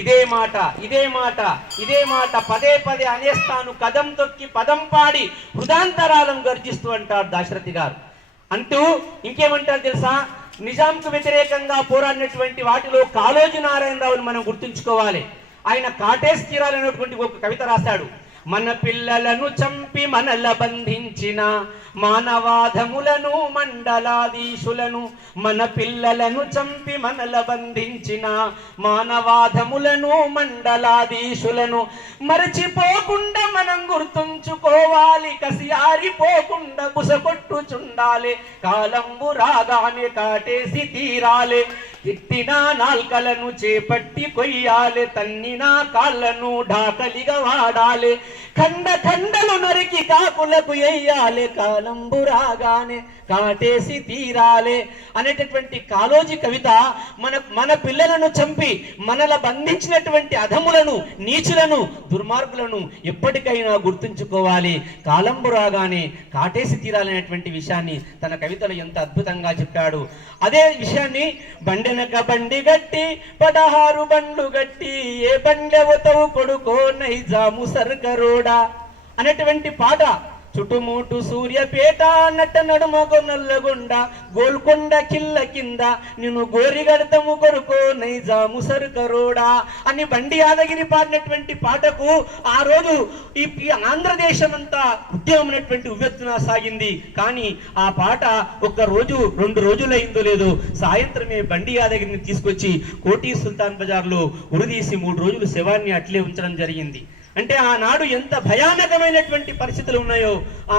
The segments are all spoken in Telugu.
ఇదే మాట ఇదే మాట ఇదే మాట పదే పదే అనేస్తాను, కదం తొక్కి పదం పాడి హృదాంతరాలను గర్జిస్తూ అంటారు దాశరథి గారు. అంటూ ఇంకేమంటారు తెలుసా, నిజాంకు వ్యతిరేకంగా పోరాడినటువంటి వాటిలో కాళోజీ నారాయణరావుని మనం గుర్తుంచుకోవాలి. ఆయన కాటేసి తీరాలనేటువంటి ఒక కవిత రాశాడు. మన పిల్లలను చంపి మనల బంధించిన మానవాధములను మండలాధీశులను, మన పిల్లలను చంపి మనల బంధించిన మానవాధములను మండలాధీశులను మరచిపోకుండా మనం గుర్తుంచుకోవాలి, కసి ఆరిపోకుండా బుసకొట్టుచుండాలి, కాలంబు రాగానే కాటేసి తీరాలే, తిట్టిన నాల్కలను చేపట్టి కొయ్యాలి, తన్నిన కాళ్ళను ఢాకలిగా వాడాలి, ఖండ ఖండలు నరికి కాకులకు ఎయ్యాలి, కాలంబు రాగానే కాటేసి తీరాలే అనేటటువంటి కాళోజీ కవిత మన పిల్లలను చంపి మనల బంధించినటువంటి అధములను, నీచులను, దుర్మార్గులను ఎప్పటికైనా గుర్తుంచుకోవాలి, కాలంబు రాగానే కాటేసి తీరాలనేటువంటి విషయాన్ని తన కవితలో ఎంత అద్భుతంగా చెప్పాడు. అదే విషయాన్ని బండెనక బండి గట్టి 16 బండ్లు గట్టి ఏ బండెవతవు కొడుకో నైజాము సర్కరోడా అనేటువంటి పాట, చుట్టుముట్టు సూర్యపేట నట్ట నడుమగో నల్లగొండ గోల్కొండ కిల్ల కింద నిన్ను గోరిగడతము కొరుకో నైజాము సర్కరోడా అని బండి యాదగిరి పాడినటువంటి పాటకు ఆ రోజు ఈ ఆంధ్రదేశం అంతా ఉద్యమం అనేటువంటి ఉవ్వెత్తున సాగింది. కానీ ఆ పాట ఒక్క రోజు 2 రోజులైందో లేదో సాయంత్రమే బండి యాదగిరిని తీసుకొచ్చి కోటి సుల్తాన్ బజార్లో ఉరిదీసి 3 రోజులు శవాన్ని అట్లే ఉంచడం జరిగింది. అంటే ఆనాడు ఎంత భయానకమైనటువంటి పరిస్థితులు ఉన్నాయో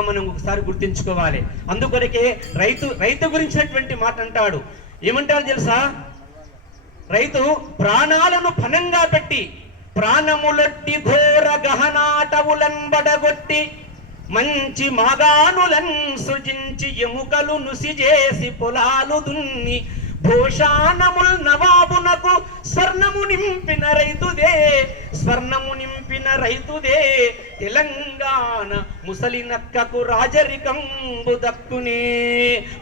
మనం ఒకసారి గుర్తించుకోవాలి. అందుకొరకే రైతు గురించినటువంటి మాట అంటాడు. ఏమంటారు తెలుసా, రైతు ప్రాణాలను ఫనంగా పెట్టి ప్రాణములొట్టి ఘోర గహనాటవులన్ బడగొట్టి మంచి మాగానులన్ సృజించి ఎముకలు నుసిజేసి పొలాలు దున్ని భూషాణముల్ నవాబునకు స్వర్ణము నింపిన రైతుదే, స్వర్ణము నింపిన రైతుదే తెలంగాణ ముసలి నక్కకు రాజరికంబు దక్కునే.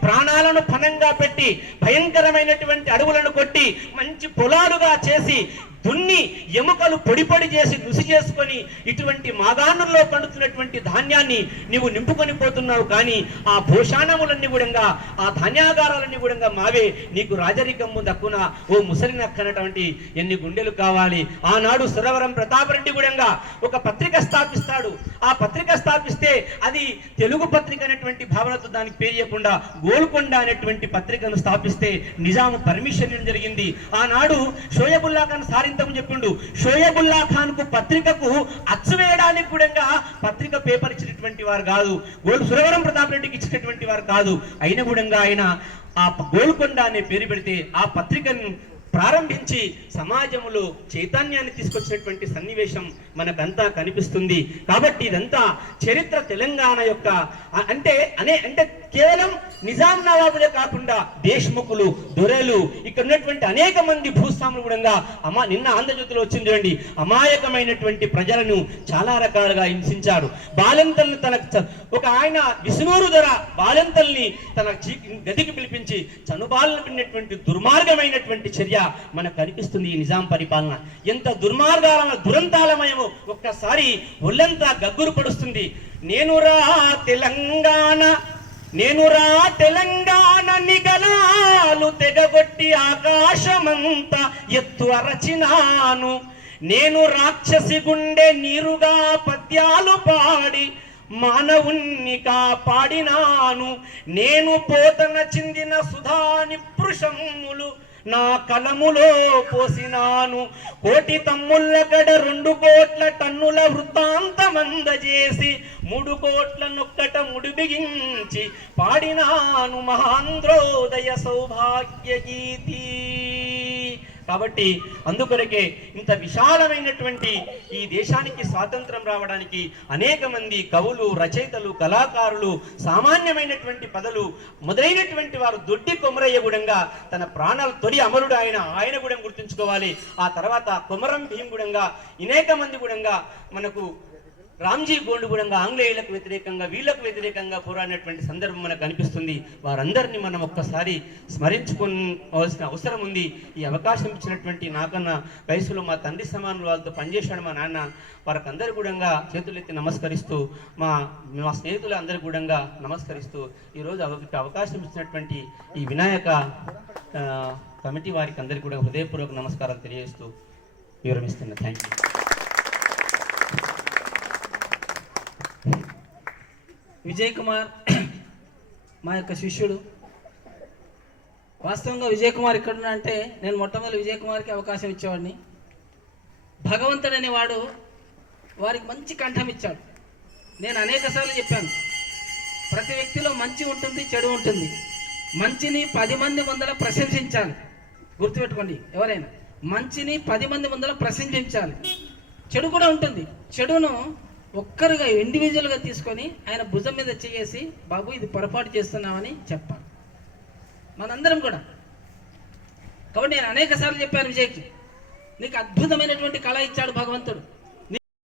ప్రాణాలను ఫనంగా పెట్టి భయంకరమైనటువంటి అడవులను కొట్టి మంచి పొలాలుగా చేసి దున్ని ఎముకలు పొడి పొడి చేసి నుసి చేసుకొని ఇటువంటి మాగాణుల్లో పండుతున్నటువంటి ధాన్యాన్ని నీవు నింపుకొని పోతున్నావు. కానీ ఆ భూషాణములన్నీ కూడా ఆ ధాన్యాగారాలన్నీ కూడా మావే, నీకు రాజరికమ్ము దక్కున ఓ ముసలి నక్కనటువంటి ఎన్ని గుండెలు కావాలి. ఆనాడు సురవరం ప్రతాపరెడ్డి కూడా ఒక పత్రిక స్థాపిస్తాడు. ఆ పత్రిక స్థాపిస్తే అది తెలుగు పత్రిక అనేటువంటి భావనతో దానికి పేరియకుండా గోల్కొండ అనేటువంటి పత్రికను స్థాపిస్తే నిజాము పర్మిషన్ ఇవ్వడం జరిగింది. ఆనాడు షోయబుల్లా ఖాన్ సారింతం చెప్పిండు, షోయబుల్లా ఖాన్ కు పత్రికకు అచ్చు వేయడానికి కూడా పత్రిక పేపర్ ఇచ్చినటువంటి వారు కాదు, సురవరం ప్రతాపరెడ్డికి ఇచ్చినటువంటి వారు కాదు. అయిన కూడా ఆయన ఆ గోల్కొండ అనే పేరు పెడితే ఆ పత్రికను ప్రారంభించి సమాజంలో చైతన్యాన్ని తీసుకొచ్చినటువంటి సన్నివేశం మనకంతా కనిపిస్తుంది. కాబట్టి ఇదంతా చరిత్ర తెలంగాణ యొక్క అంటే కేవలం నిజాం నవాబులే కాకుండా దేశ్ముఖులు, దొరెలు, ఇక్కడ ఉన్నటువంటి అనేక మంది భూస్వాములు కూడా నిన్న ఆంధ్రజ్యోతిలో వచ్చింది చూడండి, అమాయకమైనటువంటి ప్రజలను చాలా రకాలుగా హింసించారు. బాలెంతల్ని ఒక ఆయన విష్ణూరు ధర బాలెంతల్ని తన గదికి పిలిపించి చనుబాలను పిన్నటువంటి దుర్మార్గమైనటువంటి చర్య మనకు కనిపిస్తుంది. ఈ నిజాం పరిపాలన ఎంత దుర్మార్గాల దురంతాలమయమో ఒక్కసారి ఒళ్ళంతా గగ్గురు పడుస్తుంది. నేనురా తెలంగాణ నిగలాలు తెగగొట్టి ఆకాశమంతా ఎత్తు అరచినాను, నేను రాక్షసి గుండె నీరుగా పద్యాలు పాడి మానవుణ్ణి కాపాడినాను, నేను పోతన చిందిన సుధాని పృషములు నా కలములో పోసినాను, కోటి తమ్ముళ్ళ గడ 2 కోట్ల టన్నుల వృత్తాంతమందజేసి 3 కోట్ల నొక్కట ముడిబిగించి పాడినాను మహాంధ్రోదయ సౌభాగ్య గీతి. కాబట్టి అందుకొరకే ఇంత విశాలమైనటువంటి ఈ దేశానికి స్వాతంత్రం రావడానికి అనేక మంది కవులు, రచయితలు, కళాకారులు, సామాన్యమైనటువంటి పదలు మొదలైనటువంటి వారు దొడ్డి కొమరయ్య గుడంగా తన ప్రాణాలు తొలి అమరుడు ఆయన కూడా గుర్తుంచుకోవాలి. ఆ తర్వాత కొమరం భీం గుడంగా అనేక మంది గుడంగా మనకు రామ్జీ గోండు కూడా ఆంగ్లేయులకు వ్యతిరేకంగా వీళ్ళకు వ్యతిరేకంగా పోరాడినటువంటి సందర్భం మనకు కనిపిస్తుంది. వారందరినీ మనం ఒక్కసారి స్మరించుకోవాల్సిన అవసరం ఉంది. ఈ అవకాశం ఇచ్చినటువంటి నాకన్నా వయసులో మా తండ్రి సమానులు వాళ్ళతో పనిచేశాడు మా నాన్న. వారికి అందరు కూడా చేతులెత్తి నమస్కరిస్తూ మా స్నేహితులు అందరు కూడా నమస్కరిస్తూ ఈరోజు అవకాశం ఇచ్చినటువంటి ఈ వినాయక కమిటీ వారికి అందరికీ కూడా హృదయపూర్వక నమస్కారాలు తెలియజేస్తూ వివరమిస్తున్నా. Thank you. విజయ్ కుమార్ మా యొక్క శిష్యుడు. వాస్తవంగా విజయ్ కుమార్ ఎక్కడున్నా అంటే నేను మొట్టమొదటి విజయ్ కుమార్కి అవకాశం ఇచ్చేవాడిని. భగవంతుడు అనేవాడు వారికి మంచి కంఠం ఇచ్చాడు. నేను అనేకసార్లు చెప్పాను, ప్రతి వ్యక్తిలో మంచి ఉంటుంది, చెడు ఉంటుంది. మంచిని 10 మంది ముందర ప్రశంసించాలి. గుర్తుపెట్టుకోండి, ఎవరైనా మంచిని 10 మంది ముందర ప్రశంసించాలి. చెడు కూడా ఉంటుంది. చెడును ఒక్కరుగా ఇండివిజువల్గా తీసుకొని ఆయన భుజం మీద చేసి, బాబు ఇది పొరపాటు చేస్తున్నామని చెప్పాలి మనందరం కూడా. కాబట్టి నేను అనేక సార్లు చెప్పాను, విజయ్కి నీకు అద్భుతమైనటువంటి కళ ఇచ్చాడు భగవంతుడు.